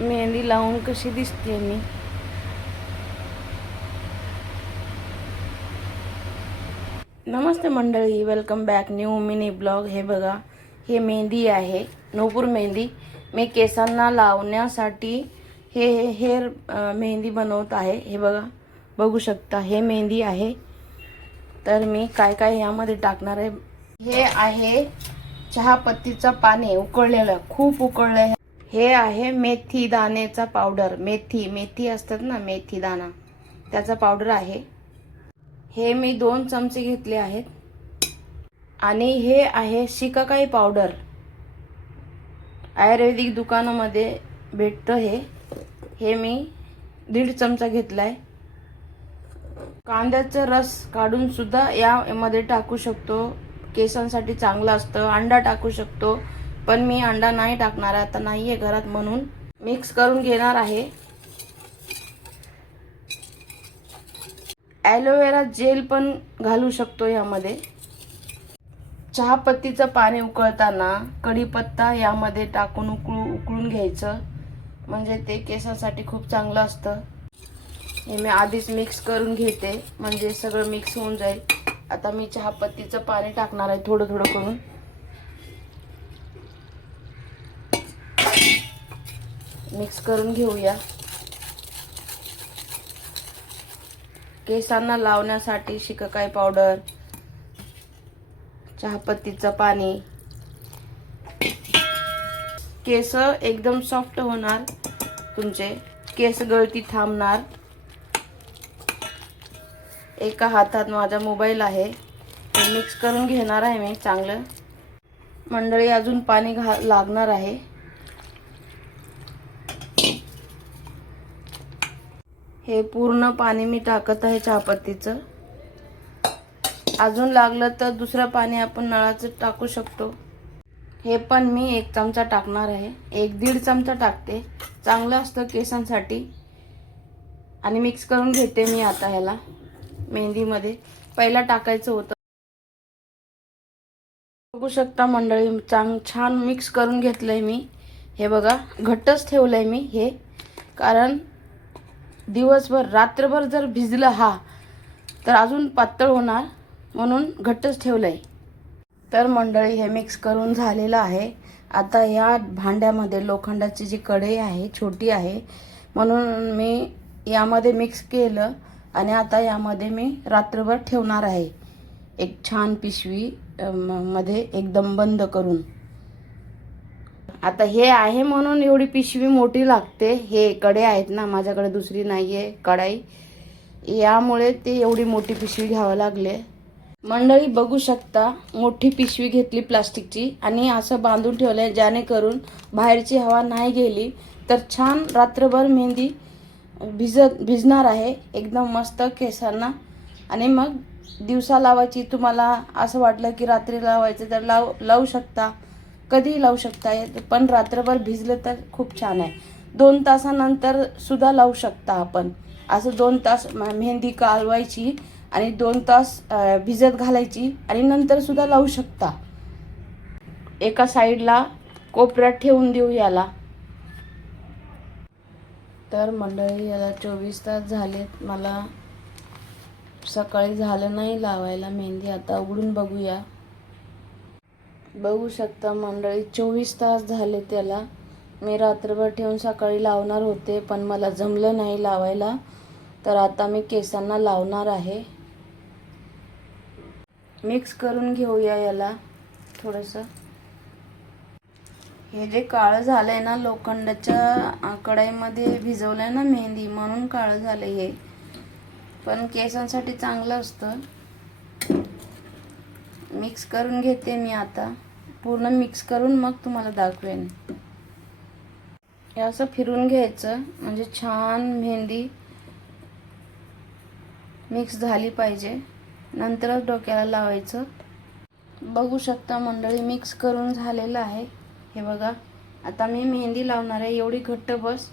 मेहंदी लावून कशी दिसते मी. नमस्ते मंडळी, welcome back new mini blog. हे बघा, हे मेहंदी आहे, नूपुर मेहंदी. मी केसांना लावण्यासाठी हे हेअर मेहंदी बनवत आहे. हे बघा, बघू शकता, हे मेहंदी आहे. तर मी काय काय यामध्ये टाकणार आहे. हे आहे चहा पत्तीचं पाणी उकळलेलं, खूप उकळलं. हे आहे मेथी दाण्याचा पावडर. मेथी असतात ना, मेथी दाणा, त्याचा पावडर आहे. हे मी 2 चमचे घेतले आहेत. आणि हे आहे शिकाकाई पावडर, आयुर्वेदिक दुकानामध्ये भेटतं हे. हे मी 1.5 चमचा घेतलाय. कांद्याचा रस काढून सुद्धा यामध्ये टाकू शकतो, केसांसाठी चांगलं असतं. अंडा टाकू शकतो, पण मी अंडा नाही टाकणार, आता नाहीये घरात, म्हणून मिक्स करून घेणार आहे. ॲलोवेरा जेल पण घालू शकतो यामध्ये. चहा पत्तीचं पाणी उकळताना कढीपत्ता यामध्ये टाकून उकळून घ्यायचं, म्हणजे ते केसांसाठी खूप चांगलं असतं. हे मी आधीच मिक्स करून घेते, म्हणजे सगळं मिक्स होऊन जाईल. आता मी चहा पत्तीचं पाणी टाकणार आहे, थोडं थोडं करून. मिक्स करून घेऊया. केसांना लावण्यासाठी शिकाकाई पावडर, चहा पत्तीचं पाणी. केस एकदम सॉफ्ट होणार, तुमचे केस गळती थांबणार. एका हातात माझा मोबाईल आहे, मिक्स करून घेणार आहे मी चांगलं. मंडळी, अजून पाणी लागणार आहे. हे पूर्ण पाणी मी टाकत आहे चहापत्तीचं. अजून लागलं तर दुसरं पाणी आपण नळाचं टाकू शकतो. हे पण मी 1 चमचा टाकणार आहे, 1-1.5 चमचा टाकते, चांगलं असतं केसांसाठी. आणि मिक्स करून घेते मी आता ह्याला मेहंदीमध्ये. पहिला टाकायचं होतं. बघू शकता मंडळी, छान मिक्स करून घेतलंय मी. हे बघा, घट्टच ठेवलंय मी हे, कारण दिवसभर रात्रभर जर भिजलं हा तर अजून पातळ होणार, म्हणून घट्टच ठेवलंय. तर मंडळी, हे मिक्स करून झालेलं आहे. आता या भांड्यामध्ये लोखंडाची जी कढई आहे, छोटी आहे, म्हणून मी यामध्ये मिक्स केलं. आणि आता यामध्ये मी रात्रभर ठेवणार आहे, एक छान पिशवी मध्ये एकदम बंद करून. आता हे आहे म्हणून एवढी पिशवी मोठी लागते. हे कडे आहेत ना, माझ्याकडे दुसरी नाहीये कढाई, यामुळे ते एवढी मोठी पिशवी घ्यावं लागले. मंडळी, बघू शकता, मोठी पिशवी घेतली प्लास्टिकची आणि असं बांधून ठेवलंय, जेणेकरून बाहेरची हवा नाही गेली तर छान रात्रभर मेहंदी भिजणार आहे एकदम मस्त केसांना. आणि मग दिवसा लावायची. तुम्हाला असं वाटलं की रात्री लावायचं तर लावू शकता, कधीही लावू शकता, पण रात्रभर भिजलं तर खूप छान आहे. 2 तासानंतर सुद्धा लावू शकता आपण. असं 2 तास मेहंदी कालवायची आणि 2 तास भिजत घालायची आणि नंतर सुद्धा लावू शकता. एका साईडला कोपऱ्यात ठेवून देऊ याला. तर मंडळी, याला 24 तास झालेत, मला सकाळी झालं नाही लावायला मेहंदी. आता उघडून बघूया. बघू शकता मंडळी, 24 तास झाले त्याला. मी रात्रभर ठेवून सकाळी लावणार होते, पण मला जमलं नाही लावायला. तर आता मी केसांना लावणार आहे. मिक्स करून घेऊया याला थोडंसं. हे जे काळं झालंय ना, लोखंडाच्या कढईमध्ये भिजवलंय ना मेहंदी, म्हणून काळं झालंय हे, पण केसांसाठी चांगलं असतं. मिक्स करून घेते मी आता, पूर्ण मिक्स करून मग तुम्हाला दाखवेन. हे असं फिरून घ्यायचं, म्हणजे छान मेहंदी मिक्स झाली पाहिजे, नंतरच डोक्याला लावायचं. बघू शकता मंडळी, मिक्स करून झालेलं आहे. हे बघा, आता मी मेहंदी लावणार आहे. एवढी घट्ट बस,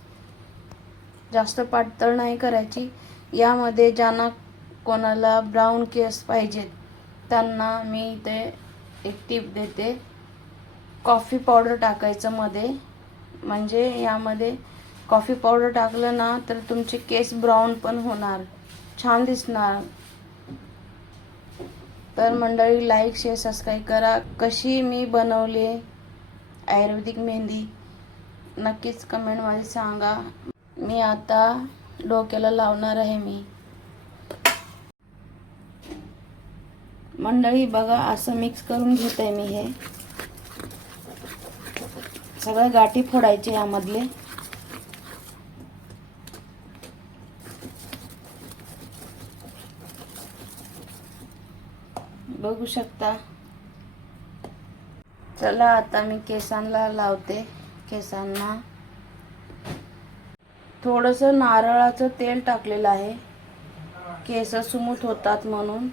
जास्त पातळ नाही करायची. यामध्ये ज्यांना कोणाला ब्राऊन केस पाहिजेत त्यांना मी इथे एक टिप देते. कॉफी पावडर टाकायचं मध्ये, म्हणजे यामध्ये कॉफी पावडर टाकलं ना तर तुमचे केस ब्राऊन पण होणार, छान दिसणार. तर मंडळी लाईक शेअर सबस्क्राईब करा. कशी मी बनवले आयुर्वेदिक मेहंदी नक्कीच कमेंटमध्ये सांगा. मी आता डोक्याला लावणार आहे. मी मंडळी बघा असं मिक्स करून घेत आहे मी. हे सगळ्या गाठी फोडायचे यामधले. बघू शकता. चला आता मी केसांना लावते. केसांना थोडंसं नारळाचं तेल टाकलेलं आहे, केस स्मूथ होतात म्हणून.